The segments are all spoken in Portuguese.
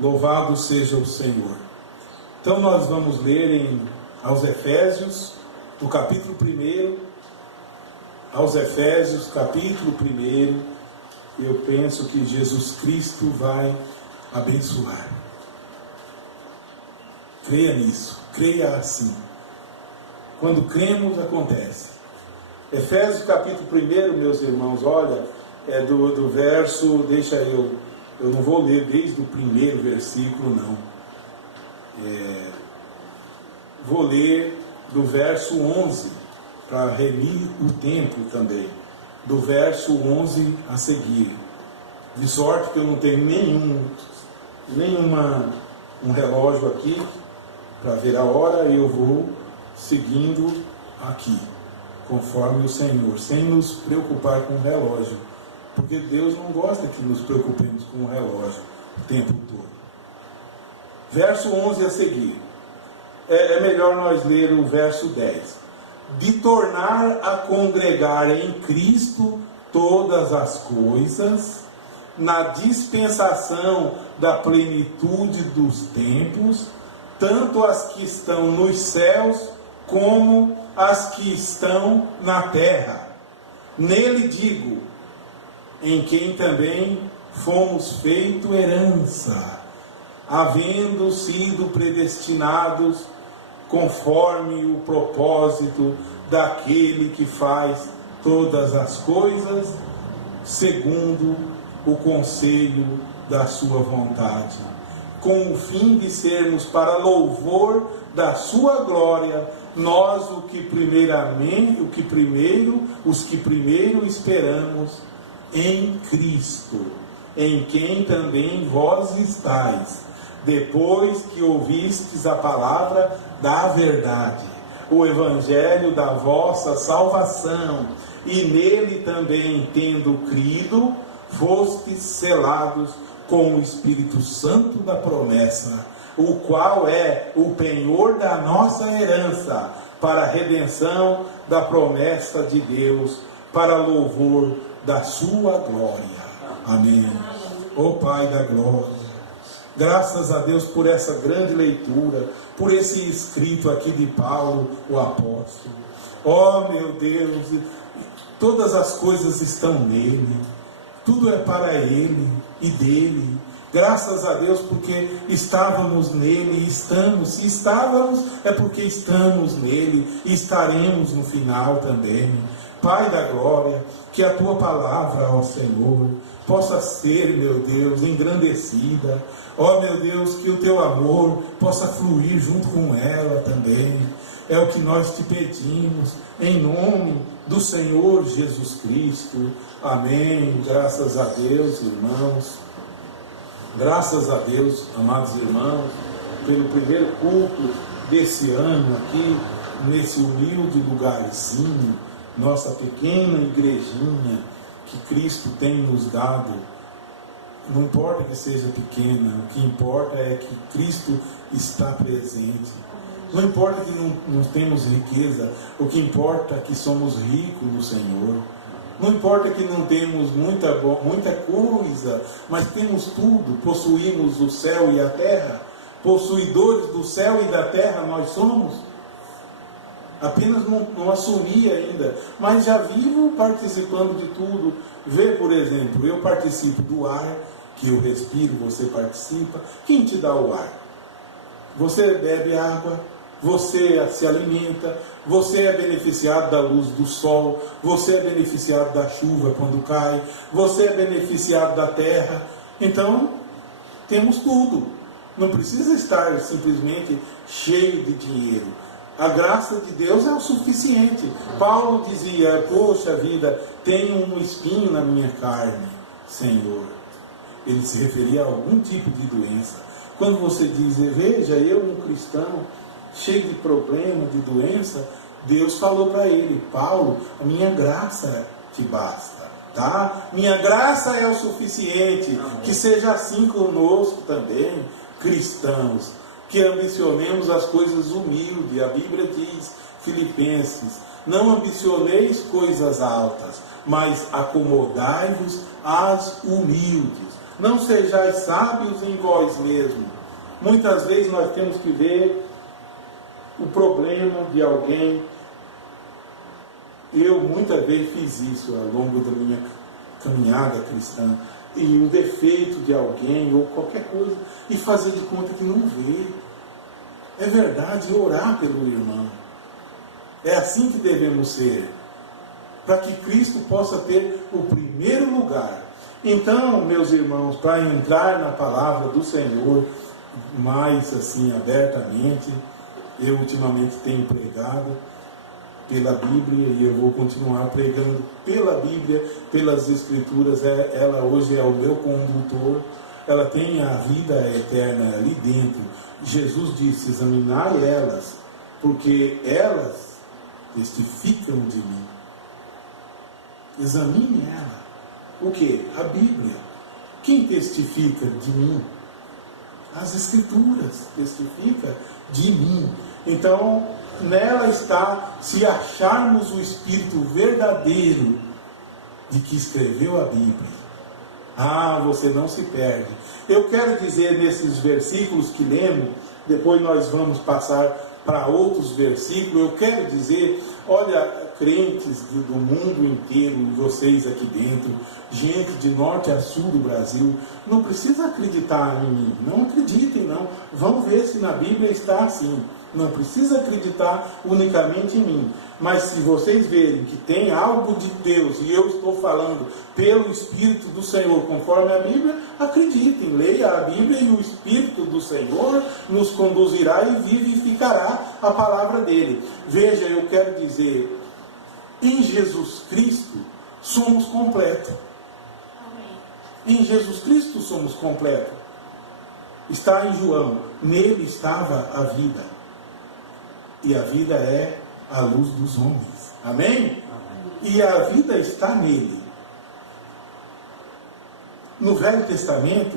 Louvado seja o Senhor. Então nós vamos ler aos Efésios, no capítulo 1, aos Efésios, capítulo 1, eu penso que Jesus Cristo vai abençoar. Creia nisso, creia assim. Quando cremos, acontece. Efésios capítulo 1, meus irmãos, olha, é do verso, eu não vou ler desde o primeiro versículo, não. Vou ler do verso 11, para remir o tempo também. Do verso 11 a seguir. De sorte que eu não tenho um relógio aqui para ver a hora, e eu vou seguindo aqui, conforme o Senhor, sem nos preocupar com o relógio, porque Deus não gosta que nos preocupemos com o relógio o tempo todo. Verso 11 a seguir. É melhor nós ler o verso 10. De tornar a congregar em Cristo todas as coisas, na dispensação da plenitude dos tempos, tanto as que estão nos céus, como as que estão na terra. Nele digo, em quem também fomos feito herança, havendo sido predestinados conforme o propósito daquele que faz todas as coisas, segundo o conselho da sua vontade, com o fim de sermos para louvor da sua glória, nós os que primeiro esperamos em Cristo, em quem também vós estáis, depois que ouvistes a palavra da verdade, o evangelho da vossa salvação, e nele também, tendo crido, fostes selados com o Espírito Santo da promessa, o qual é o penhor da nossa herança, para a redenção da promessa de Deus, para louvor da sua glória. Amém. Ó Pai da glória, graças a Deus por essa grande leitura, por esse escrito aqui de Paulo, o apóstolo. Ó meu Deus, todas as coisas estão nele, tudo é para ele e dele. Graças a Deus porque estávamos nele e estamos. Se estávamos, é porque estamos nele e estaremos no final também. Pai da glória, que a tua palavra, ó Senhor, possa ser, meu Deus, engrandecida. Ó meu Deus, que o teu amor possa fluir junto com ela também. É o que nós te pedimos, em nome do Senhor Jesus Cristo. Amém. Graças a Deus, irmãos. Graças a Deus, amados irmãos, pelo primeiro culto desse ano aqui, nesse humilde lugarzinho, nossa pequena igrejinha que Cristo tem nos dado. Não importa que seja pequena, o que importa é que Cristo está presente. Não importa que não temos riqueza, o que importa é que somos ricos no Senhor. Não importa que não temos muita coisa, mas temos tudo, possuímos o céu e a terra, possuidores do céu e da terra nós somos. Apenas não assumi ainda, mas já vivo participando de tudo. Vê, por exemplo, eu participo do ar, que eu respiro, você participa. Quem te dá o ar? Você bebe água, você se alimenta, você é beneficiado da luz do sol, você é beneficiado da chuva quando cai, você é beneficiado da terra. Então, temos tudo. Não precisa estar simplesmente cheio de dinheiro. A graça de Deus é o suficiente. Paulo dizia, poxa vida, tenho um espinho na minha carne, Senhor. Ele se referia a algum tipo de doença. Quando você diz, veja, eu um cristão, cheio de problema, de doença, Deus falou para ele, Paulo, a minha graça te basta, tá? Minha graça é o suficiente. Que seja assim conosco também, cristãos, que ambicionemos as coisas humildes. A Bíblia diz, Filipenses, não ambicioneis coisas altas, mas acomodai-vos às humildes. Não sejais sábios em vós mesmos. Muitas vezes nós temos que ver o problema de alguém. Eu muitas vezes fiz isso ao longo da minha caminhada cristã. E o defeito de alguém ou qualquer coisa, e fazer de conta que não vê. É verdade, orar pelo irmão. É assim que devemos ser, para que Cristo possa ter o primeiro lugar. Então, meus irmãos, para entrar na palavra do Senhor mais assim abertamente, eu ultimamente tenho pregado pela Bíblia, e eu vou continuar pregando pela Bíblia, pelas Escrituras. Ela hoje é o meu condutor, ela tem a vida eterna ali dentro. Jesus disse: examinai elas, porque elas testificam de mim. Examine ela. O que? A Bíblia. Quem testifica de mim? As Escrituras testificam de mim. Então, nela está, se acharmos o Espírito verdadeiro de que escreveu a Bíblia, você não se perde. Eu quero dizer nesses versículos que lemos, depois nós vamos passar para outros versículos. Eu quero dizer, olha, crentes do mundo inteiro, vocês aqui dentro, gente de norte a sul do Brasil, não precisa acreditar em mim, não acreditem não, vão ver se na Bíblia está assim. Não precisa acreditar unicamente em mim, mas se vocês verem que tem algo de Deus, e eu estou falando pelo Espírito do Senhor, conforme a Bíblia, acreditem, leia a Bíblia, e o Espírito do Senhor nos conduzirá e vivificará a palavra dele. Veja, eu quero dizer, em Jesus Cristo somos completos. Em Jesus Cristo somos completos. Está em João: nele estava a vida, e a vida é a luz dos homens. Amém? Amém. E a vida está nele. No Velho Testamento,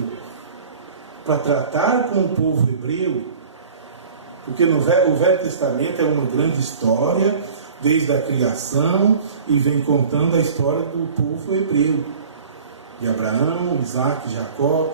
para tratar com o povo hebreu, porque o Velho Testamento é uma grande história, desde a criação, e vem contando a história do povo hebreu, de Abraão, Isaac, Jacó,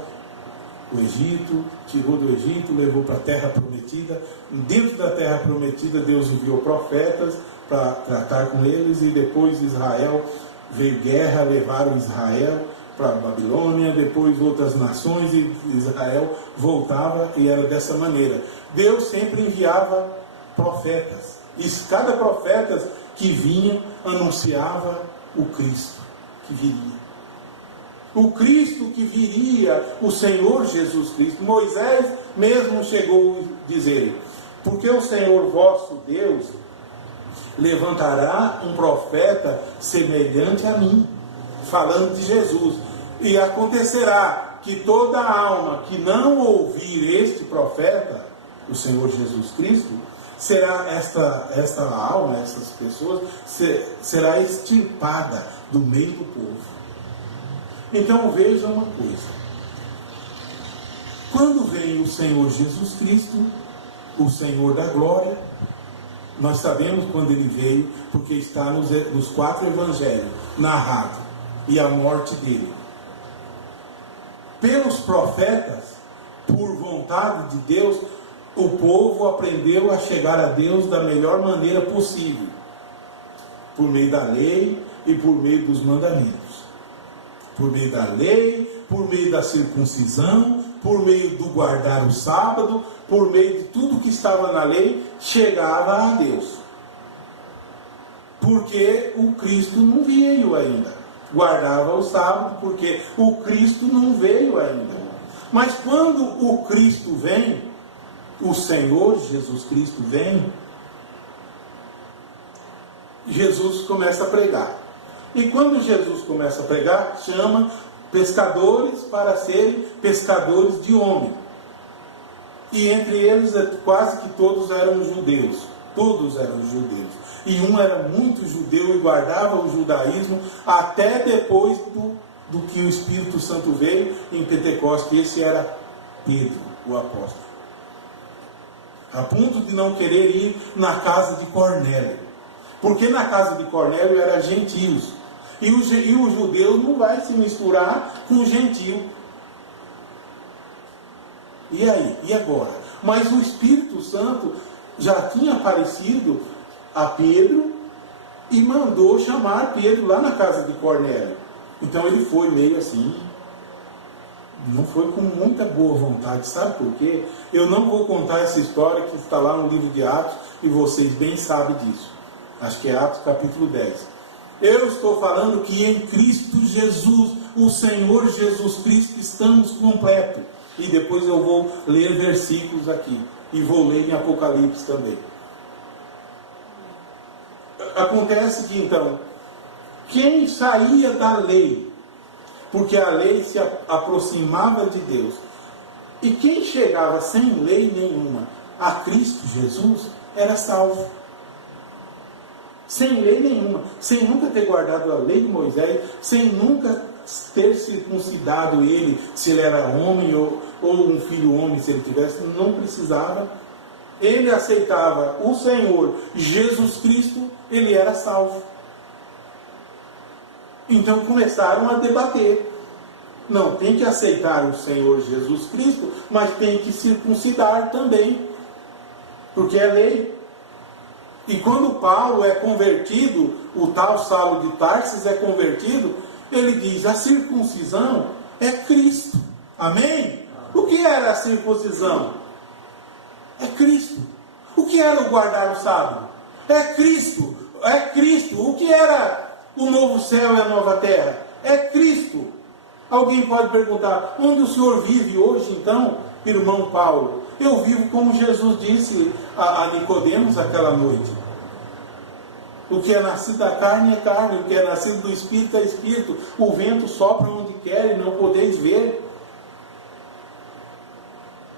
o Egito, tirou do Egito, levou para a terra prometida. Dentro da terra prometida, Deus enviou profetas para tratar com eles, e depois Israel, veio guerra, levaram Israel para a Babilônia, depois outras nações, e Israel voltava, e era dessa maneira. Deus sempre enviava profetas, e cada profeta que vinha anunciava o Cristo que viria. O Cristo que viria, o Senhor Jesus Cristo. Moisés mesmo chegou a dizer: porque o Senhor vosso Deus levantará um profeta semelhante a mim, falando de Jesus. E acontecerá que toda alma que não ouvir este profeta, o Senhor Jesus Cristo, será esta alma, essas pessoas, será extirpada do meio do povo. Então veja uma coisa: quando vem o Senhor Jesus Cristo, o Senhor da glória, nós sabemos quando ele veio, porque está nos 4 evangelhos narrado, e a morte dele. Pelos profetas, por vontade de Deus, o povo aprendeu a chegar a Deus da melhor maneira possível, por meio da lei e por meio dos mandamentos. Por meio da lei, por meio da circuncisão, por meio do guardar o sábado, por meio de tudo que estava na lei, chegava a Deus. Porque o Cristo não veio ainda. Guardava o sábado porque o Cristo não veio ainda. Mas quando o Cristo vem, o Senhor Jesus Cristo vem, Jesus começa a pregar. E quando Jesus começa a pregar, chama pescadores para serem pescadores de homens. E entre eles, quase que todos eram judeus. Todos eram judeus. E um era muito judeu e guardava o judaísmo até depois do que o Espírito Santo veio em Pentecostes. Esse era Pedro, o apóstolo. A ponto de não querer ir na casa de Cornélio. Porque na casa de Cornélio eram gentios. E o judeu não vai se misturar com o gentio. E aí? E agora? Mas o Espírito Santo já tinha aparecido a Pedro e mandou chamar Pedro lá na casa de Cornélio. Então ele foi meio assim, não foi com muita boa vontade. Sabe por quê? Eu não vou contar essa história que está lá no livro de Atos, e vocês bem sabem disso. Acho que é Atos capítulo 10. Eu estou falando que em Cristo Jesus, o Senhor Jesus Cristo, estamos completos. E depois eu vou ler versículos aqui. E vou ler em Apocalipse também. Acontece que então, quem saía da lei, porque a lei se aproximava de Deus, e quem chegava sem lei nenhuma a Cristo Jesus, era salvo. Sem lei nenhuma, sem nunca ter guardado a lei de Moisés, sem nunca ter circuncidado ele, se ele era homem ou um filho homem, se ele tivesse, não precisava. Ele aceitava o Senhor Jesus Cristo, ele era salvo. Então começaram a debater. Não, tem que aceitar o Senhor Jesus Cristo, mas tem que circuncidar também, porque é lei. E quando Paulo é convertido, o tal Saulo de Tarsis é convertido, ele diz: a circuncisão é Cristo. Amém? O que era a circuncisão? É Cristo. O que era o guardar o sábado? É Cristo. É Cristo. O que era o novo céu e a nova terra? É Cristo. Alguém pode perguntar: onde o senhor vive hoje então, irmão Paulo? Eu vivo como Jesus disse a Nicodemos aquela noite. O que é nascido da carne é carne, o que é nascido do Espírito é Espírito. O vento sopra onde quer e não podeis ver.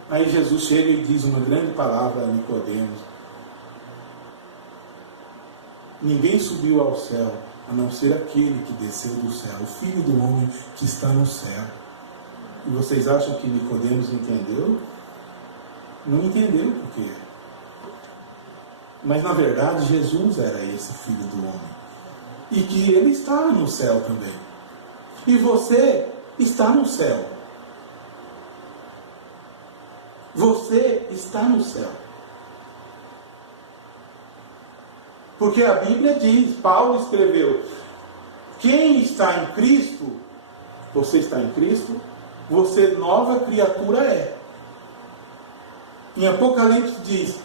Aí Jesus chega e diz uma grande palavra a Nicodemos: ninguém subiu ao céu, a não ser aquele que desceu do céu, o Filho do Homem que está no céu. E vocês acham que Nicodemos entendeu? Não entendeu por quê. Mas na verdade Jesus era esse Filho do Homem. E que ele estava no céu também. E você está no céu. Você está no céu. Porque a Bíblia diz, Paulo escreveu: quem está em Cristo, você está em Cristo, você nova criatura é. Em Apocalipse diz: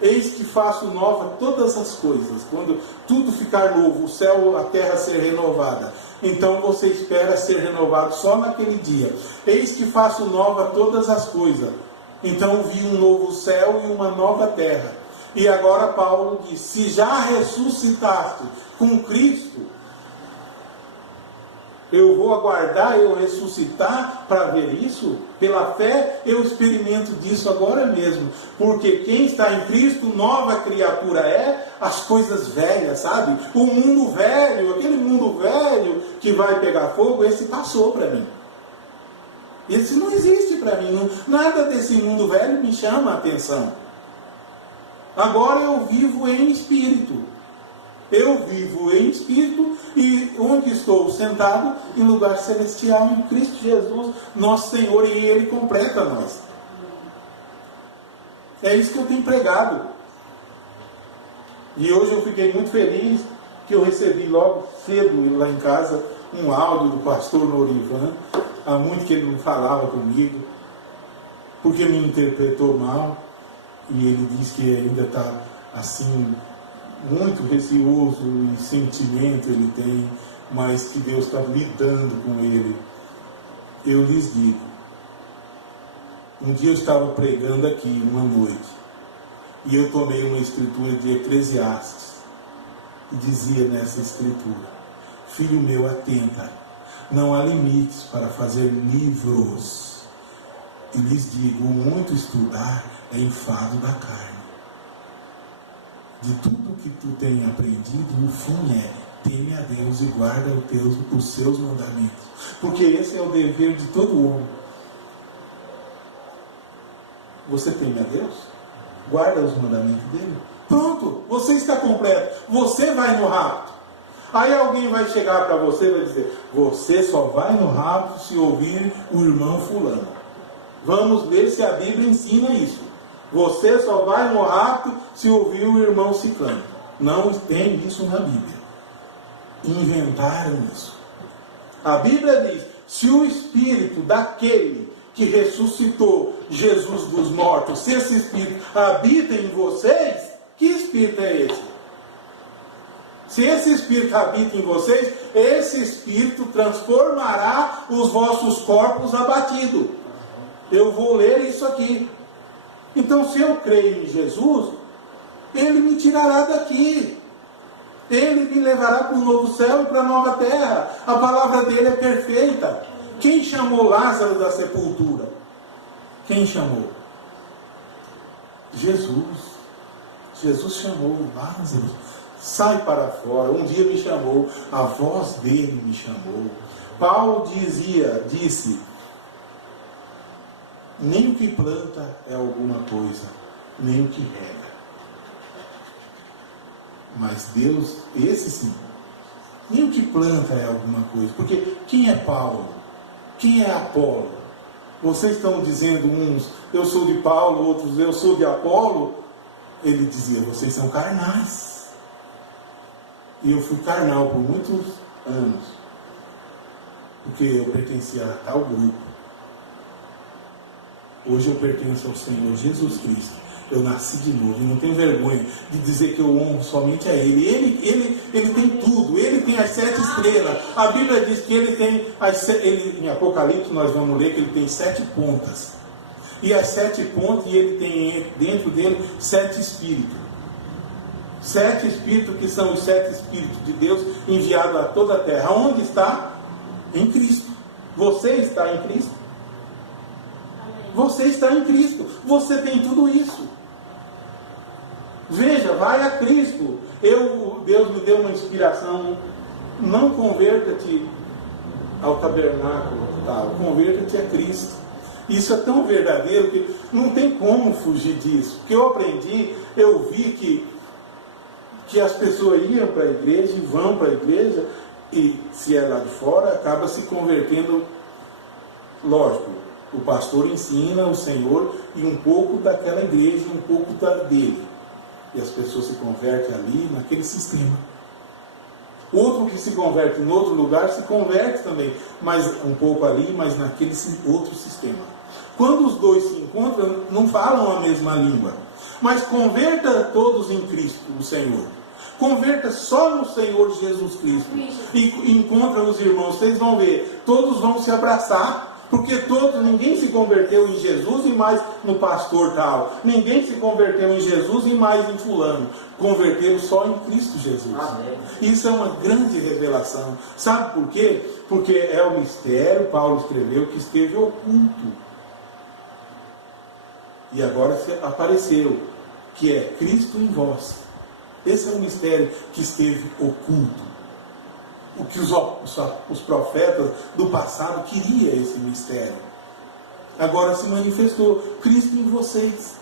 eis que faço nova todas as coisas. Quando tudo ficar novo, o céu, a terra ser renovada, então você espera ser renovado só naquele dia. Eis que faço nova todas as coisas. Então vi um novo céu e uma nova terra. E agora Paulo diz: se já ressuscitaste com Cristo, eu vou aguardar eu ressuscitar para ver isso? Pela fé eu experimento disso agora mesmo. Porque quem está em Cristo, nova criatura é. As coisas velhas, sabe? O mundo velho, aquele mundo velho que vai pegar fogo, esse passou para mim. Esse não existe para mim. Não, nada desse mundo velho me chama a atenção. Agora eu vivo em espírito. Eu vivo em espírito, e onde estou sentado, em lugar celestial, em Cristo Jesus, nosso Senhor, e Ele completa nós. É isso que eu tenho pregado. E hoje eu fiquei muito feliz que eu recebi logo cedo lá em casa um áudio do pastor Norivan. Há muito que ele não falava comigo, porque me interpretou mal, e ele diz que ainda está assim, muito receoso, e sentimento ele tem, mas que Deus está lidando com ele. Eu lhes digo, um dia eu estava pregando aqui uma noite, e eu tomei uma escritura de Eclesiastes, e dizia nessa escritura: filho meu, atenta, não há limites para fazer livros. E lhes digo, muito estudar é enfado da carne. De tudo que tu tem aprendido, o fim é: teme a Deus e guarda os seus mandamentos. Porque esse é o dever de todo homem. Você teme a Deus? Guarda os mandamentos dele? Pronto, você está completo. Você vai no rapto. Aí alguém vai chegar para você e vai dizer: você só vai no rapto se ouvir o irmão fulano. Vamos ver se a Bíblia ensina isso. Você só vai no rapto se ouvir o irmão ciclano. Não tem isso na Bíblia. Inventaram isso. A Bíblia diz: se o Espírito daquele que ressuscitou Jesus dos mortos, se esse Espírito habita em vocês, que Espírito é esse? Se esse Espírito habita em vocês, esse Espírito transformará os vossos corpos abatidos. Eu vou ler isso aqui. Então, se eu creio em Jesus, Ele me tirará daqui. Ele me levará para o novo céu e para a nova terra. A palavra dele é perfeita. Quem chamou Lázaro da sepultura? Quem chamou? Jesus. Jesus chamou Lázaro. Sai para fora. Um dia me chamou. A voz dele me chamou. Paulo disse: nem o que planta é alguma coisa, nem o que rega. Mas Deus, esse sim, nem o que planta é alguma coisa. Porque quem é Paulo? Quem é Apolo? Vocês estão dizendo uns, eu sou de Paulo, outros, eu sou de Apolo. Ele dizia, vocês são carnais. E eu fui carnal por muitos anos, porque eu pertencia a tal grupo. Hoje eu pertenço ao Senhor Jesus Cristo. Eu nasci de novo e não tenho vergonha de dizer que eu honro somente a Ele. Ele tem tudo. Ele tem as 7 estrelas. A Bíblia diz que Ele tem em Apocalipse nós vamos ler que Ele tem 7 pontas. E as 7 pontas, e Ele tem dentro dele 7 espíritos. 7 espíritos que são os 7 espíritos de Deus enviados a toda a terra. Onde está? Em Cristo. Você está em Cristo? Você está em Cristo. Você tem tudo isso. Veja, vai a Cristo. Deus me deu uma inspiração. Não converta-te ao tabernáculo, tal. Converta-te a Cristo. Isso é tão verdadeiro que não tem como fugir disso. Porque eu aprendi, eu vi que as pessoas iam para a igreja e vão para a igreja, e se é lá de fora, acaba se convertendo. Lógico, o pastor ensina o Senhor e um pouco daquela igreja, um pouco dele. E as pessoas se convertem ali, naquele sistema. Outro que se converte em outro lugar, se converte também, mas um pouco ali, mas naquele outro sistema. Quando os dois se encontram, não falam a mesma língua. Mas converta todos em Cristo, o Senhor. Converta só no Senhor Jesus Cristo. E encontra os irmãos, vocês vão ver, todos vão se abraçar. Porque ninguém se converteu em Jesus e mais no pastor tal. Ninguém se converteu em Jesus e mais em fulano. Converteram só em Cristo Jesus. Amém. Isso é uma grande revelação. Sabe por quê? Porque é o mistério, Paulo escreveu, que esteve oculto. E agora apareceu, que é Cristo em vós. Esse é um mistério que esteve oculto. O que os profetas do passado queriam esse mistério. Agora se manifestou Cristo em vocês.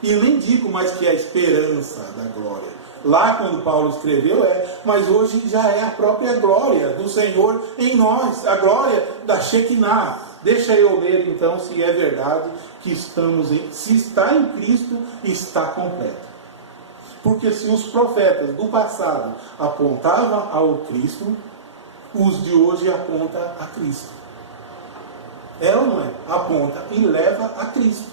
E eu nem digo mais que é a esperança da glória. Lá quando Paulo escreveu mas hoje já é a própria glória do Senhor em nós. A glória da Shekinah. Deixa eu ler então se é verdade que se está em Cristo, está completo. Porque se os profetas do passado apontavam ao Cristo, os de hoje apontam a Cristo. É ou não é? Aponta e leva a Cristo.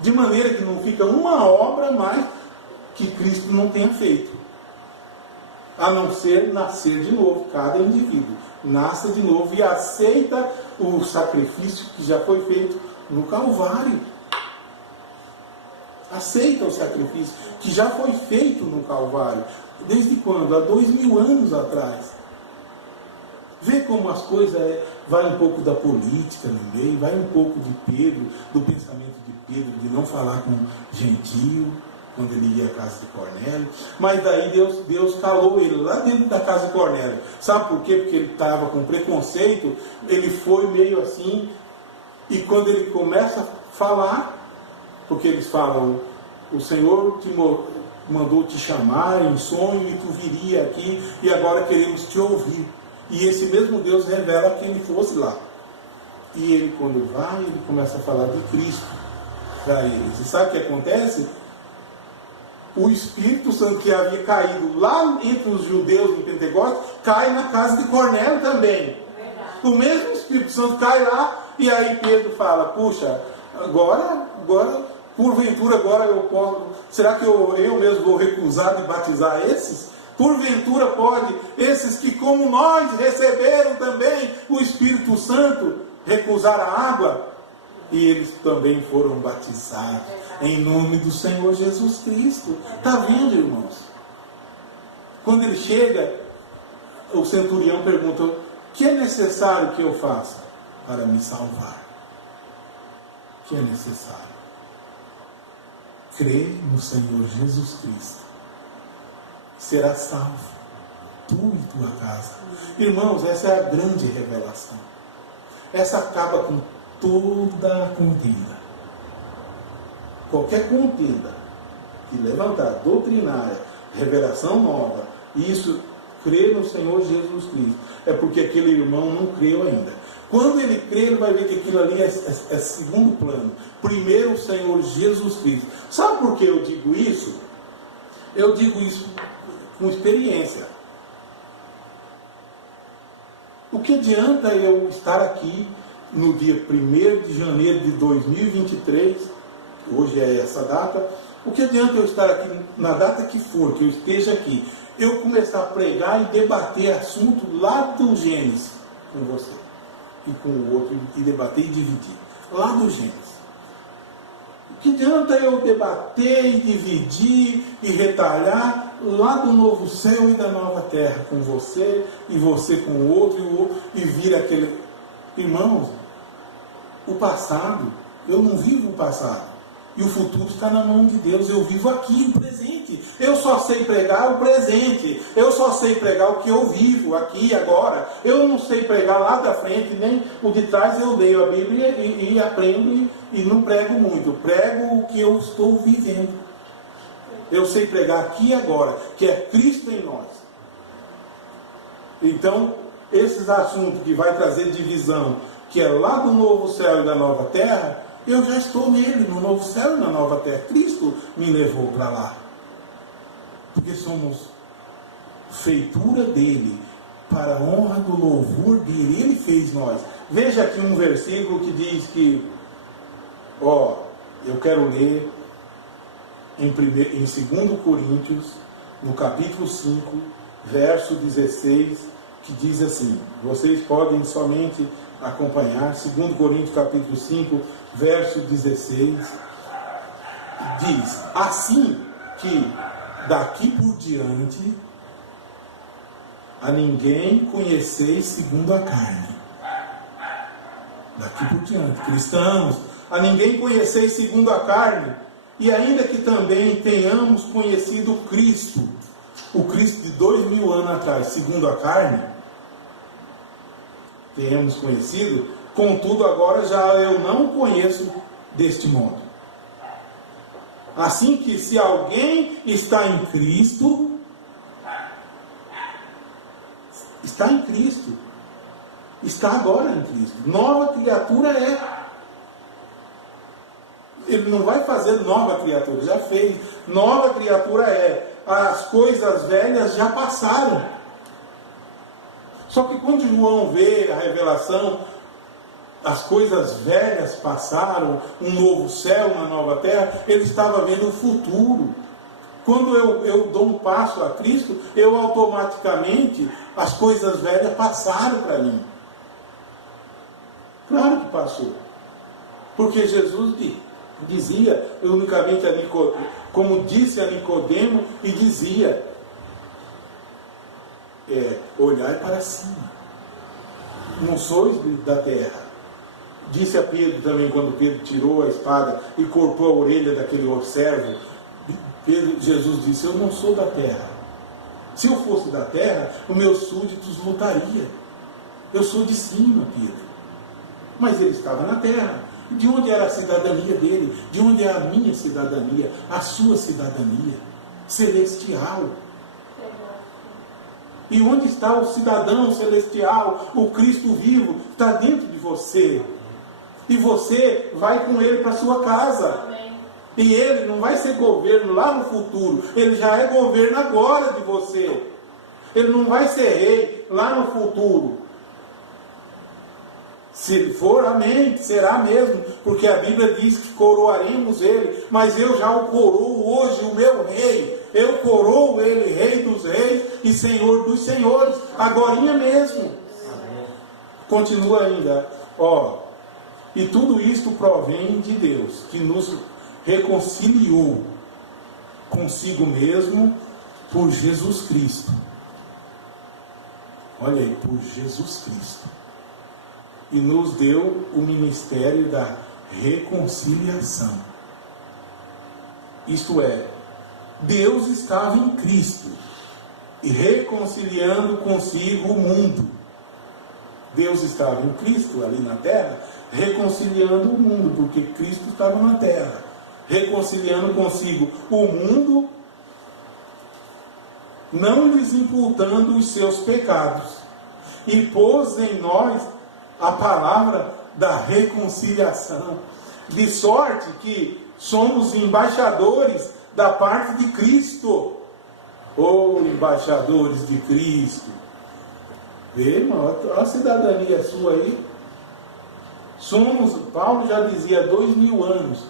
De maneira que não fica uma obra mais que Cristo não tenha feito. A não ser nascer de novo. Cada indivíduo nasce de novo e aceita o sacrifício que já foi feito no Calvário. Aceita o sacrifício que já foi feito no Calvário. Desde quando? Há 2000 anos atrás. Vê como as coisas vai um pouco da política no meio, vai um pouco de Pedro, do pensamento de Pedro, de não falar com gentio, quando ele ia à casa de Cornélio. Mas daí Deus calou ele lá dentro da casa de Cornélio. Sabe por quê? Porque ele estava com preconceito, ele foi meio assim, e quando ele começa a falar, porque eles falam, o Senhor te mandou te chamar em sonho e tu viria aqui e agora queremos te ouvir. E esse mesmo Deus revela que ele fosse lá. E ele, quando vai, ele começa a falar de Cristo para eles. E sabe o que acontece? O Espírito Santo que havia caído lá entre os judeus em Pentecostes, cai na casa de Cornélio também. O mesmo Espírito Santo cai lá, e aí Pedro fala, puxa, agora, porventura agora eu posso, será que eu mesmo vou recusar de batizar esses? Porventura pode esses que como nós receberam também o Espírito Santo recusar a água? E eles também foram batizados em nome do Senhor Jesus Cristo. Está vendo, irmãos? Quando ele chega, o centurião pergunta, o que é necessário que eu faça para me salvar? O que é necessário? Crê no Senhor Jesus Cristo, será salvo, tu e tua casa. Irmãos, essa é a grande revelação. Essa acaba com toda a contenda. Qualquer contenda que levantar, doutrinária, revelação nova, isso, crer no Senhor Jesus Cristo, é porque aquele irmão não creu ainda. Quando ele crê, ele vai ver que aquilo ali é segundo plano. Primeiro o Senhor Jesus Cristo. Sabe por que eu digo isso? Eu digo isso com experiência. O que adianta eu estar aqui no dia 1º de janeiro de 2023, hoje é essa data, o que adianta eu estar aqui na data que for, que eu esteja aqui, eu começar a pregar e debater assunto lá do Gênesis com você e com o outro, e debater e dividir lá do Gênesis? O que adianta eu debater e dividir e retalhar lá do novo céu e da nova terra com você e você com o outro e vir aquele... Irmãos, o passado, eu não vivo o passado. E o futuro está na mão de Deus. Eu vivo aqui, o presente. Eu só sei pregar o presente. Eu só sei pregar o que eu vivo aqui, agora. Eu não sei pregar lá da frente, nem o de trás. Eu leio a Bíblia e aprendo e não prego muito. Prego o que eu estou vivendo. Eu sei pregar aqui e agora, que é Cristo em nós. Então, esses assuntos que vai trazer divisão, que é lá do novo céu e da nova terra, eu já estou nele, no novo céu e na nova terra. Cristo me levou para lá. Porque somos feitura dele, para a honra do louvor dele. Ele fez nós. Veja aqui um versículo que diz que, eu quero ler em 2 Coríntios, no capítulo 5, verso 16, que diz assim, vocês podem somente acompanhar, 2 Coríntios capítulo 5, verso 16, diz, assim que daqui por diante a ninguém conheceis segundo a carne. Daqui por diante, cristãos, a ninguém conheceis segundo a carne, e ainda que também tenhamos conhecido Cristo, o Cristo de 2000 anos atrás, segundo a carne, tenhamos conhecido, contudo agora já eu não conheço deste modo. Assim que se alguém está em Cristo, está em Cristo, está agora em Cristo, nova criatura é. Ele não vai fazer nova criatura, já fez, nova criatura é. As coisas velhas já passaram. Só que quando João vê a revelação, as coisas velhas passaram, um novo céu, uma nova terra, ele estava vendo o futuro. Quando eu dou um passo a Cristo, eu automaticamente, as coisas velhas passaram para mim. Claro que passou. Porque Jesus dizia unicamente a Nicodemo, como disse a Nicodemo, e dizia, olhai para cima, não sois da terra. Disse a Pedro também, quando Pedro tirou a espada e cortou a orelha daquele servo, Jesus disse, eu não sou da terra. Se eu fosse da terra, os meus súditos lutariam. Eu sou de cima, Pedro. Mas ele estava na terra. De onde era a cidadania dele? De onde é a minha cidadania? A sua cidadania celestial. E onde está o cidadão celestial? O Cristo vivo está dentro de você. E você vai com Ele para sua casa. Amém. E Ele não vai ser governo lá no futuro. Ele já é governo agora de você. Ele não vai ser rei lá no futuro. Se ele for, amém, será mesmo. Porque a Bíblia diz que coroaremos Ele. Mas eu já o coroo hoje, o meu rei. Eu coroo Ele, Rei dos reis e Senhor dos senhores. Agorinha mesmo. Amém. Continua ainda. Ó, e tudo isto provém de Deus, que nos reconciliou consigo mesmo por Jesus Cristo. Olha aí, por Jesus Cristo. E nos deu o ministério da reconciliação. Isto é, Deus estava em Cristo e reconciliando consigo o mundo. Deus estava em Cristo ali na terra, reconciliando o mundo, porque Cristo estava na terra, reconciliando consigo o mundo, não lhes imputando os seus pecados, e pôs em nós a palavra da reconciliação, de sorte que somos embaixadores da parte de Cristo. Oh, embaixadores de Cristo! Vê, irmão, a cidadania sua aí. Somos, Paulo já dizia há 2000 anos,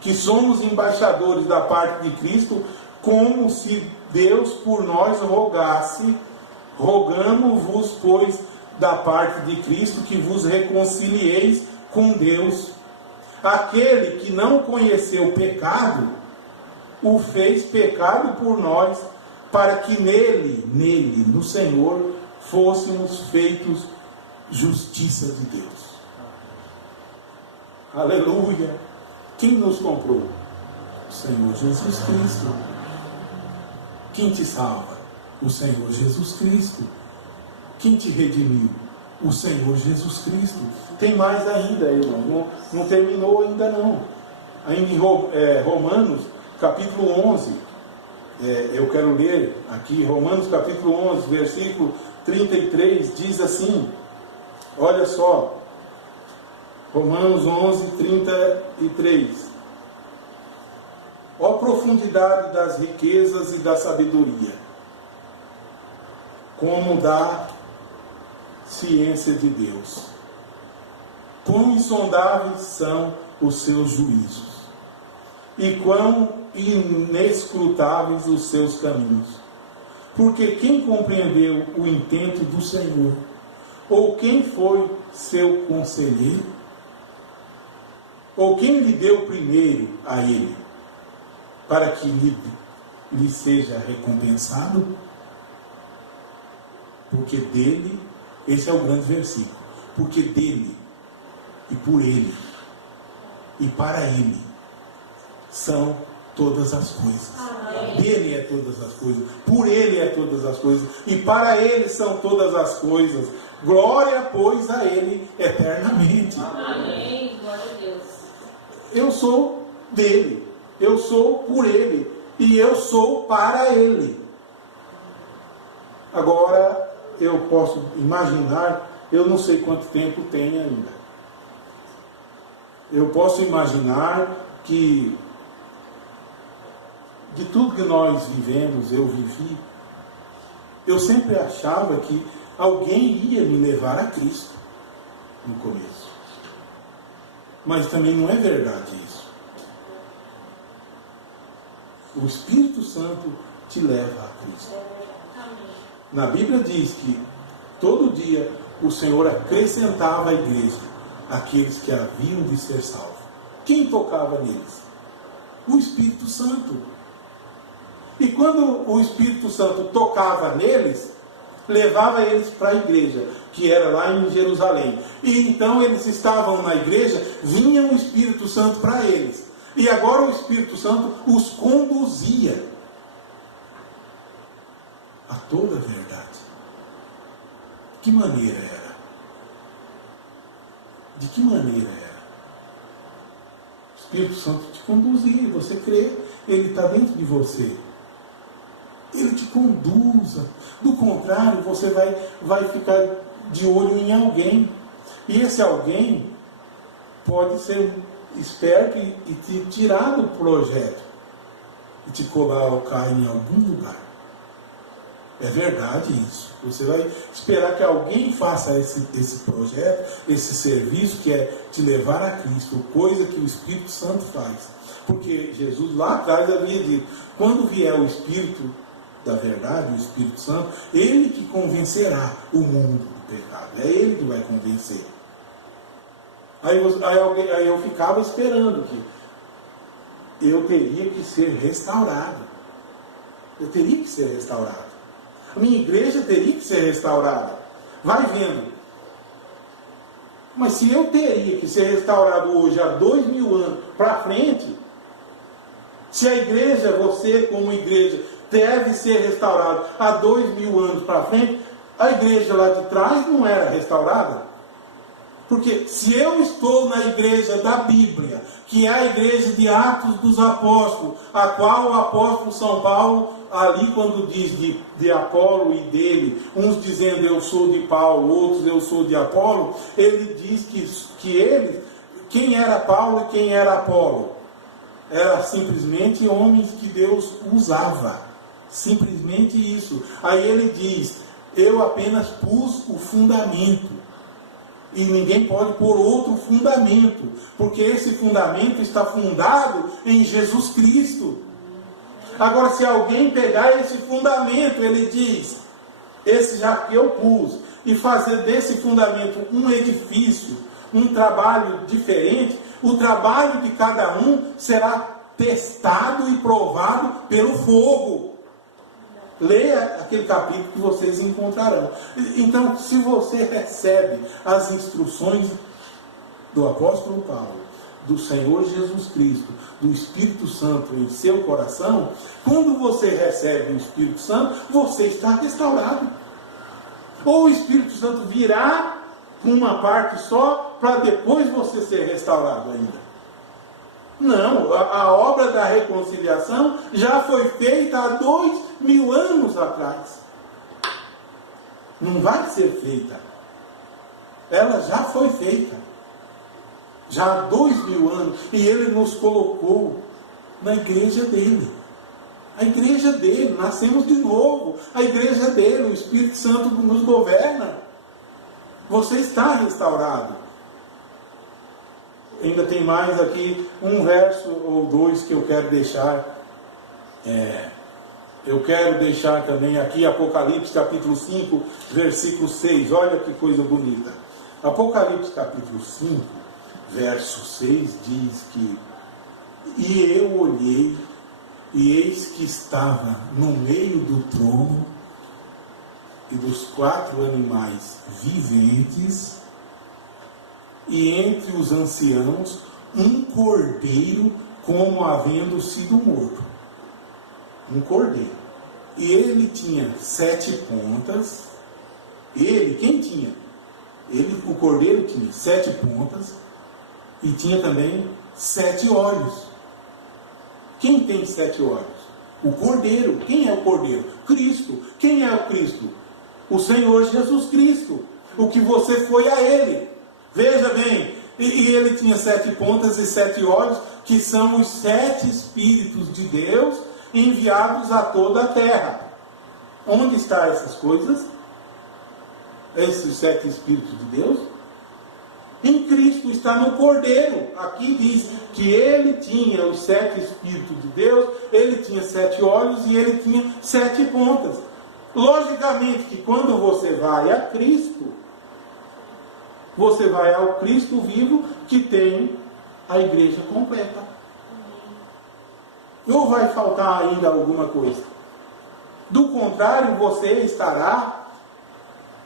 que somos embaixadores da parte de Cristo, como se Deus por nós rogasse. Rogamo-vos, pois, da parte de Cristo, que vos reconcilieis com Deus. Aquele que não conheceu o pecado, o fez pecado por nós, para que nele, no Senhor, fôssemos feitos justiça de Deus. Aleluia! Quem nos comprou? O Senhor Jesus Cristo. Quem te salva? O Senhor Jesus Cristo. Quem te redimiu? O Senhor Jesus Cristo. Tem mais ainda, irmão. Não terminou ainda não. Ainda em Romanos, capítulo 11. Eu quero ler aqui, Romanos capítulo 11, versículo 33, diz assim, olha só, Romanos 11, 33. Ó profundidade das riquezas e da sabedoria, como da ciência de Deus. Quão insondáveis são os seus juízos, e quão inescrutáveis os seus caminhos. Porque quem compreendeu o intento do Senhor? Ou quem foi seu conselheiro? Ou quem lhe deu primeiro a ele, para que lhe seja recompensado? Porque dele, esse é o grande versículo, porque dele, e por ele, e para ele, são todas as coisas. Amém. Dele é todas as coisas, por ele é todas as coisas, e para ele são todas as coisas. Glória, pois, a ele eternamente. Amém. Glória a Deus. Eu sou dele, eu sou por ele, e eu sou para ele. Agora, eu posso imaginar, eu não sei quanto tempo tem ainda. Eu posso imaginar que de tudo que nós vivemos, eu vivi, eu sempre achava que alguém ia me levar a Cristo no começo. Mas também não é verdade isso. O Espírito Santo te leva a Cristo. Na Bíblia diz que todo dia o Senhor acrescentava à igreja aqueles que haviam de ser salvos. Quem tocava neles? O Espírito Santo. E quando o Espírito Santo tocava neles, levava eles para a igreja, que era lá em Jerusalém. E então eles estavam na igreja, vinha o Espírito Santo para eles. E agora o Espírito Santo os conduzia a toda a verdade. De que maneira era? De que maneira era? O Espírito Santo te conduzia, você crê, ele está dentro de você. Ele te conduza. Do contrário, você vai ficar de olho em alguém. E esse alguém, pode ser esperto e te tirar do projeto e te colocar em algum lugar. É verdade isso. Você vai esperar que alguém faça esse projeto, esse serviço que é te levar a Cristo, coisa que o Espírito Santo faz. Porque Jesus lá atrás havia dito, quando vier o Espírito da verdade, o Espírito Santo, ele que convencerá o mundo do pecado. É ele que vai convencer. Aí eu ficava esperando que eu teria que ser restaurado. Eu teria que ser restaurado. A minha igreja teria que ser restaurada. Vai vendo. Mas se eu teria que ser restaurado hoje, há 2000 anos para frente, se a igreja, você como igreja, deve ser restaurado há 2000 anos para frente, a igreja lá de trás não era restaurada? Porque se eu estou na igreja da Bíblia, que é a igreja de Atos dos Apóstolos, a qual o apóstolo São Paulo, ali quando diz de Apolo e dele, uns dizendo eu sou de Paulo, outros eu sou de Apolo, ele diz que eles, quem era Paulo e quem era Apolo? Era simplesmente homens que Deus usava. Simplesmente isso. Aí ele diz, eu apenas pus o fundamento. E ninguém pode pôr outro fundamento, porque esse fundamento está fundado em Jesus Cristo. Agora, se alguém pegar esse fundamento, ele diz, esse já que eu pus, e fazer desse fundamento um edifício, um trabalho diferente, o trabalho de cada um será testado e provado pelo fogo. Leia aquele capítulo que vocês encontrarão. Então, se você recebe as instruções do apóstolo Paulo, do Senhor Jesus Cristo, do Espírito Santo em seu coração, quando você recebe o Espírito Santo, você está restaurado. Ou o Espírito Santo virá com uma parte só, para depois você ser restaurado ainda. Não, a obra da reconciliação já foi feita há 2000 anos atrás. Não vai ser feita. Ela já foi feita. Já há 2000 anos. E ele nos colocou na igreja dele. A igreja dele, nascemos de novo. A igreja dele, o Espírito Santo nos governa. Você está restaurado. Ainda tem mais aqui um verso ou dois que eu quero deixar. Eu quero deixar também aqui Apocalipse capítulo 5, versículo 6. Olha que coisa bonita. Apocalipse capítulo 5, verso 6 diz que: e eu olhei, e eis que estava no meio do trono e dos 4 animais viventes, e entre os anciãos, um cordeiro, como havendo sido morto. Um cordeiro. E ele tinha 7 pontas. Ele, quem tinha? O cordeiro tinha 7 pontas. E tinha também 7 olhos. Quem tem 7 olhos? O cordeiro. Quem é o cordeiro? Cristo. Quem é o Cristo? O Senhor Jesus Cristo. O que você foi a ele. Veja bem, e ele tinha 7 pontas e 7 olhos, que são os 7 Espíritos de Deus enviados a toda a terra. Onde estão essas coisas? Esses 7 Espíritos de Deus? Em Cristo, está no Cordeiro. Aqui diz que ele tinha os 7 Espíritos de Deus, ele tinha 7 olhos e ele tinha 7 pontas. Logicamente que quando você vai a Cristo, você vai ao Cristo vivo, que tem a igreja completa. Ou vai faltar ainda alguma coisa? Do contrário, você estará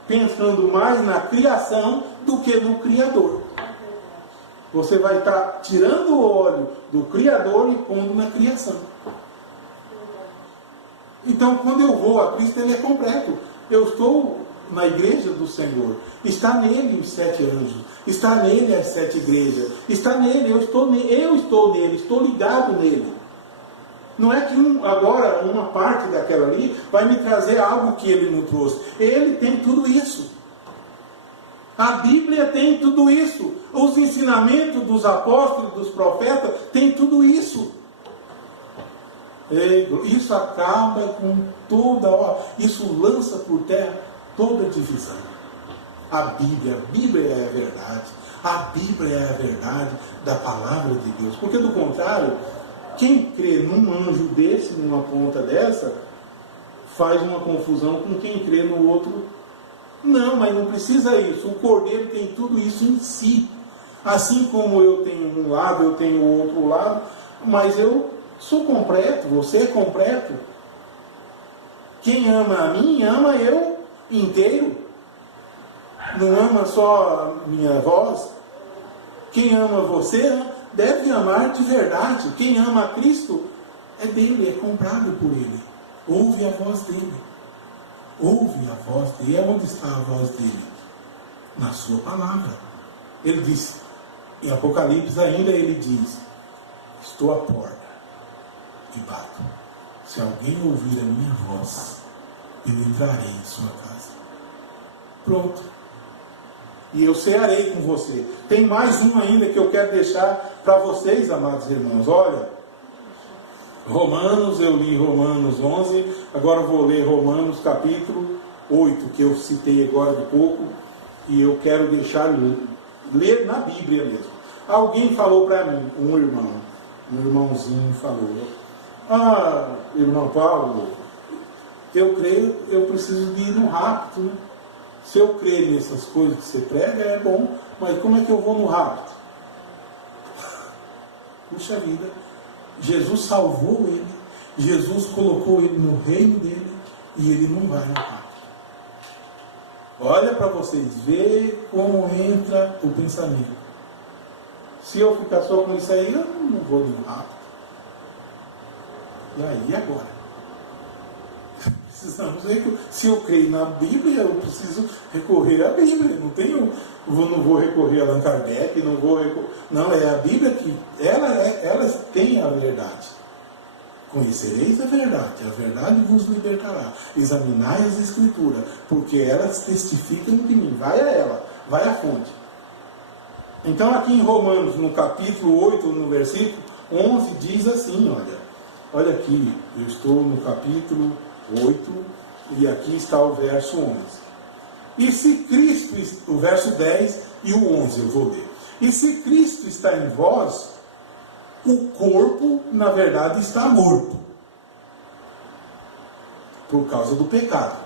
pensando mais na criação do que no Criador. Você vai estar tirando o óleo do Criador e pondo na criação. Então, quando eu vou a Cristo, ele é completo. Eu estou na igreja do Senhor. Está nele os 7 anjos. Está nele as 7 igrejas. Está nele, eu estou nele, estou ligado nele. Não é que agora uma parte daquela ali vai me trazer algo que ele não trouxe. Ele tem tudo isso. A Bíblia tem tudo isso. Os ensinamentos dos apóstolos, dos profetas, tem tudo isso. Isso acaba com isso lança por terra toda divisão. A Bíblia é a verdade. A Bíblia é a verdade da palavra de Deus. Porque do contrário, quem crê num anjo desse, numa ponta dessa, faz uma confusão com quem crê no outro. Não, mas não precisa isso. O Cordeiro tem tudo isso em si. Assim como eu tenho um lado, eu tenho o outro lado, mas eu sou completo, você é completo. Quem ama a mim, ama eu inteiro. Não ama só a minha voz. Quem ama você deve amar de verdade. Quem ama a Cristo é dele, é comprado por ele. Ouve a voz dele. Ouve a voz dele. É onde está a voz dele? Na sua palavra. Ele diz, em Apocalipse ainda ele diz: estou à porta e bato. Se alguém ouvir a minha voz, eu entrarei em sua casa. Pronto. E eu cearei com você. Tem mais um ainda que eu quero deixar para vocês, amados irmãos. Olha, Romanos, eu li Romanos 11, agora vou ler Romanos capítulo 8, que eu citei agora de pouco, e eu quero deixar ler na Bíblia mesmo. Alguém falou para mim, um irmãozinho falou: irmão Paulo, eu creio, eu preciso de ir no rapto, né? Se eu crer nessas coisas que você prega, é bom, mas como é que eu vou no rapto? Puxa vida, Jesus salvou ele, Jesus colocou ele no reino dele, e ele não vai no rapto. Olha para vocês, vê como entra o pensamento. Se eu ficar só com isso aí, eu não vou no rapto. E aí, agora? Precisamos, se eu creio na Bíblia, eu preciso recorrer à Bíblia. Não vou recorrer a Allan Kardec, não, é a Bíblia que elas têm a verdade. Conhecereis a verdade vos libertará. Examinai as Escrituras, porque elas testificam de mim. Vai a ela, vai à fonte. Então aqui em Romanos, no capítulo 8, no versículo 11, diz assim, olha aqui, eu estou no capítulo 8, e aqui está o verso 11. E se Cristo, o verso 10 e o 11 eu vou ler. E se Cristo está em vós, o corpo, na verdade, está morto, por causa do pecado.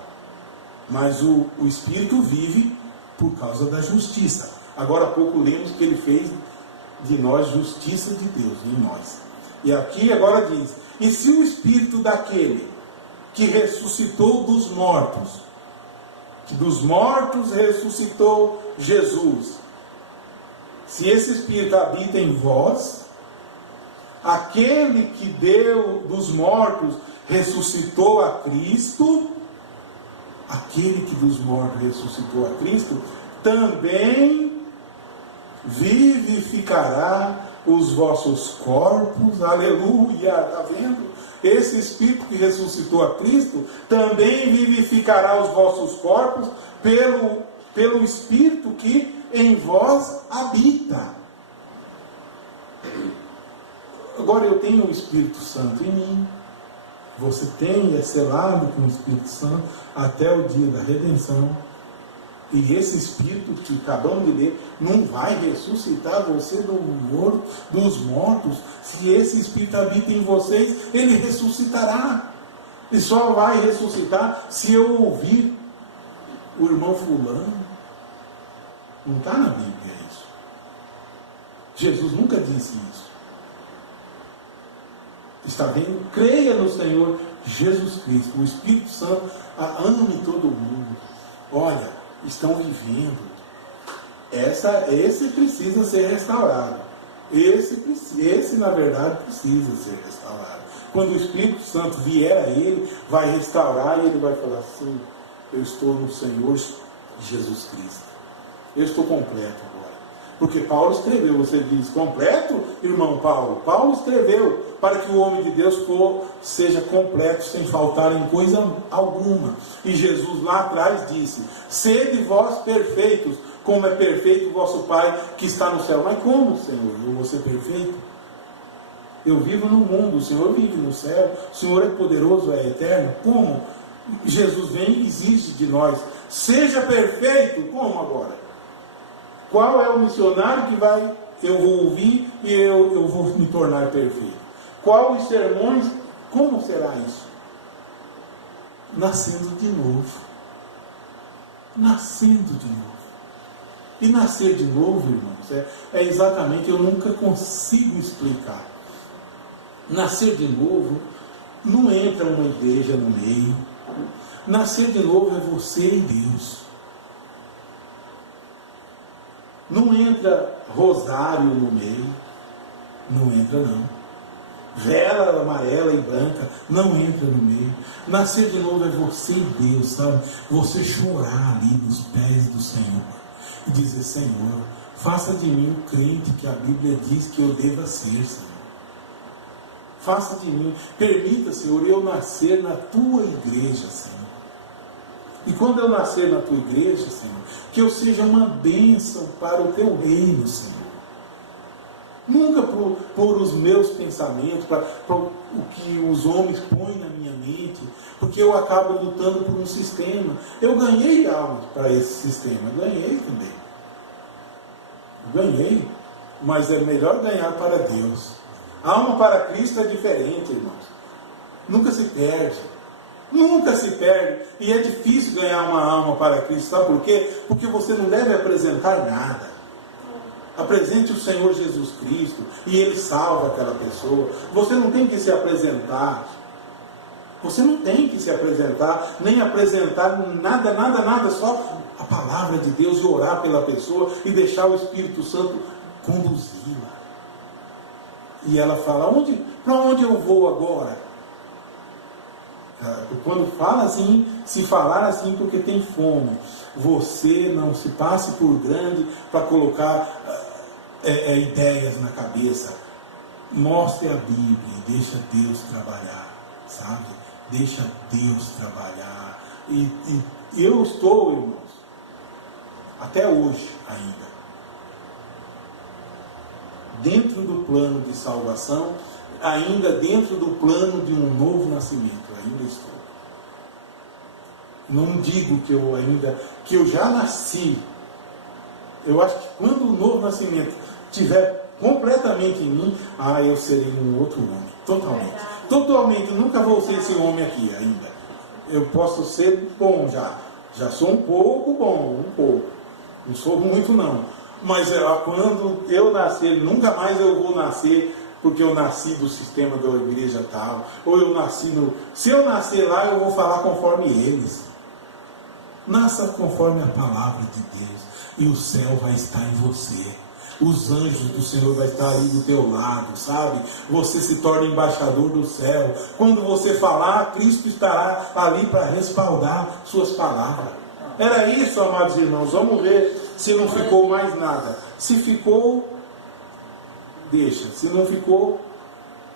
Mas o Espírito vive por causa da justiça. Agora há pouco lemos que ele fez de nós justiça de Deus, em nós. E aqui agora diz: e se o Espírito daquele que ressuscitou dos mortos, que dos mortos ressuscitou Jesus, se esse Espírito habita em vós, aquele que deu dos mortos ressuscitou a Cristo, aquele que dos mortos ressuscitou a Cristo, também vivificará os vossos corpos. Aleluia, está vendo? Esse Espírito que ressuscitou a Cristo também vivificará os vossos corpos pelo Espírito que em vós habita. Agora eu tenho o Espírito Santo em mim, você tem, é selado com o Espírito Santo até o dia da redenção. E esse Espírito que acabamos de ler não vai ressuscitar você dos mortos. Se esse Espírito habita em vocês, ele ressuscitará. E só vai ressuscitar se eu ouvir o irmão fulano. Não está na Bíblia isso. Jesus nunca disse isso. Está vendo? Creia no Senhor Jesus Cristo. O Espírito Santo ame todo mundo. Olha, estão vivendo. Esse precisa ser restaurado. Esse na verdade precisa ser restaurado. Quando o Espírito Santo vier a ele, vai restaurar e ele vai falar assim: eu estou no Senhor Jesus Cristo. Eu estou completo agora. Porque Paulo escreveu, você diz, completo, irmão Paulo? Paulo escreveu para que o homem de Deus seja completo, sem faltar em coisa alguma. E Jesus lá atrás disse: sede vós perfeitos, como é perfeito o vosso Pai que está no céu. Mas como, Senhor, eu vou ser perfeito? Eu vivo no mundo, o Senhor vive no céu, o Senhor é poderoso, é eterno. Como? Jesus vem e exige de nós, seja perfeito. Como agora? Qual é o missionário que eu vou ouvir e eu vou me tornar perfeito? Qual os sermões? Como será isso? Nascendo de novo. Nascendo de novo. E nascer de novo, irmãos, é exatamente, eu nunca consigo explicar. Nascer de novo, não entra uma igreja no meio. Nascer de novo é você e Deus. Não entra rosário no meio. Não entra, não. Vela amarela e branca não entra no meio. Nascer de novo é você e Deus, sabe? Você chorar ali nos pés do Senhor e dizer: Senhor, faça de mim o crente que a Bíblia diz que eu deva ser, Senhor. Faça de mim, permita, Senhor, eu nascer na tua igreja, Senhor. E quando eu nascer na tua igreja, Senhor, que eu seja uma bênção para o teu reino, Senhor. Nunca por os meus pensamentos, por o que os homens põem na minha mente, porque eu acabo lutando por um sistema. Eu ganhei almas para esse sistema, ganhei também. Ganhei, mas é melhor ganhar para Deus. Alma para Cristo é diferente, irmãos. Nunca se perde. Nunca se perde. E é difícil ganhar uma alma para Cristo. Sabe por quê? Porque você não deve apresentar nada. Apresente o Senhor Jesus Cristo e Ele salva aquela pessoa. Você não tem que se apresentar. Você não tem que se apresentar, nem apresentar nada, só a palavra de Deus e orar pela pessoa e deixar o Espírito Santo conduzi-la. E ela fala: para onde eu vou agora? Quando fala assim, se falar assim porque tem fome, você não se passe por grande para colocar ideias na cabeça. Mostre a Bíblia, deixa Deus trabalhar, sabe? Deixa Deus trabalhar. E eu estou, irmãos, até hoje ainda, dentro do plano de salvação, ainda dentro do plano de um novo nascimento, ainda estou. Não digo que eu já nasci. Eu acho que quando o novo nascimento estiver completamente em mim, eu serei um outro homem, totalmente, eu nunca vou ser esse homem aqui ainda. Eu posso ser bom já sou um pouco, não sou muito não. Mas quando eu nascer, nunca mais eu vou nascer porque eu nasci do sistema da igreja tal, ou eu nasci se eu nascer lá, eu vou falar conforme eles. Nasça conforme a palavra de Deus, e o céu vai estar em você. Os anjos do Senhor vai estar ali do teu lado, sabe? Você se torna embaixador do céu. Quando você falar, Cristo estará ali para respaldar suas palavras. Era isso, amados irmãos. Vamos ver se não ficou mais nada. Se ficou, deixa. Se não ficou,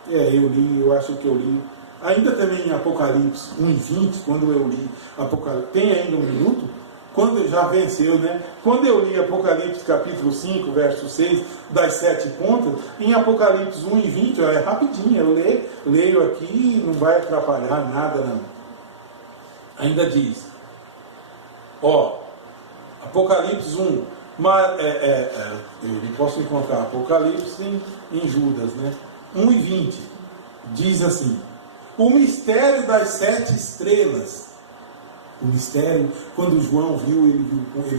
eu acho que eu li. Ainda também em Apocalipse 1:20, quando eu li Apocalipse, tem ainda um minuto? Quando já venceu, né? Quando eu li Apocalipse capítulo 5, verso 6, das 7 pontas, em Apocalipse 1:20, é rapidinho, eu leio aqui, não vai atrapalhar nada, não. Ainda diz, Apocalipse 1, eu não posso encontrar Apocalipse em Judas, né? 1:20, diz assim: o mistério das 7 estrelas. O mistério, quando João viu ele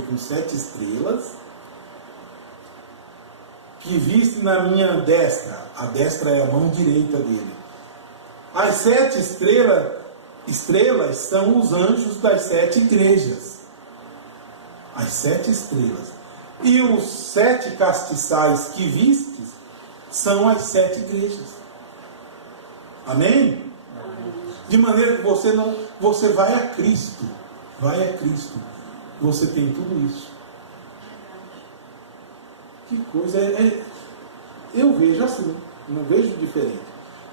com 7 estrelas, que viste na minha destra. A destra é a mão direita dele. As 7 estrelas são os anjos das 7 igrejas. As 7 estrelas. E os 7 castiçais que vistes são as 7 igrejas. Amém? De maneira que você vai a Cristo. Vai a Cristo. Você tem tudo isso. Que coisa eu vejo assim, não vejo diferente.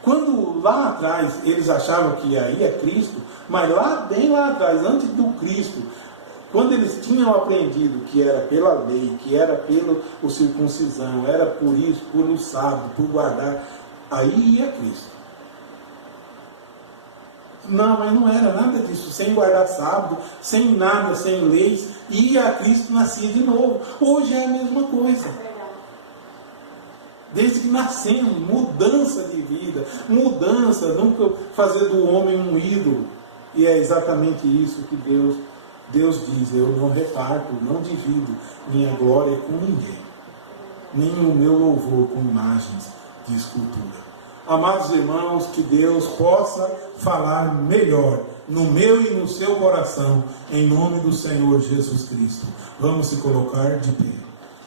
Quando lá atrás eles achavam que aí é Cristo, mas bem lá atrás, antes do Cristo Quando eles tinham aprendido que era pela lei, que era pela circuncisão, era por isso, por o sábado, por guardar, aí ia Cristo. Não, mas não era nada disso. Sem guardar sábado, sem nada, sem leis, ia a Cristo, nascia de novo. Hoje é a mesma coisa. Desde que nascemos, mudança de vida, mudança, nunca fazer do homem um ídolo. E é exatamente isso que Deus diz: eu não reparto, não divido minha glória com ninguém, nem o meu louvor com imagens de escultura. Amados irmãos, que Deus possa falar melhor no meu e no seu coração, em nome do Senhor Jesus Cristo. Vamos se colocar de pé.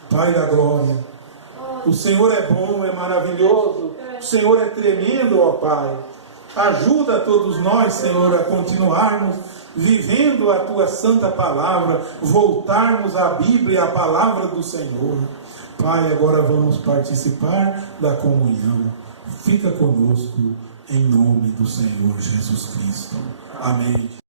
Pai da glória, o Senhor é bom, é maravilhoso, o Senhor é tremendo, ó Pai. Ajuda todos nós, Senhor, a continuarmos vivendo a Tua santa palavra, voltarmos à Bíblia, à palavra do Senhor. Pai, agora vamos participar da comunhão. Fica conosco, em nome do Senhor Jesus Cristo. Amém.